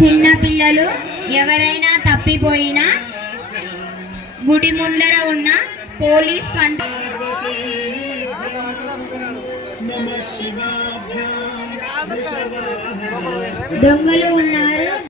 చిన్న పిల్లలు ఎవరైనా తప్పిపోయినా గుడి ముందర ఉన్న పోలీస్ కంట దొంగలు ఉన్నారు.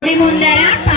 Primundana